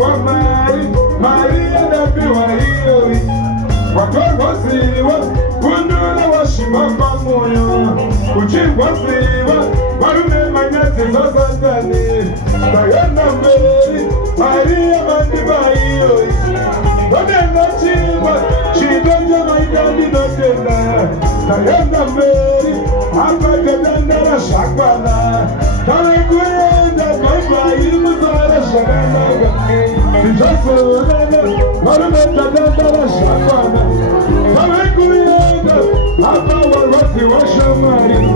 wa Maria na biwari Wakwa siwa Kundula wa shimamba moyo Uchingwa siwa Marume manyati za satani Tayana mberi Maria mandibayo Wadena chiwa Chidoja maidani na tena Tayana mberi Hapa jadanda la shakwana Kame kuyenda Kaiba imu zara shakana Sijasonana Marume jadanda la shakwana Kame kuyenda Hapa warwasi wa shamari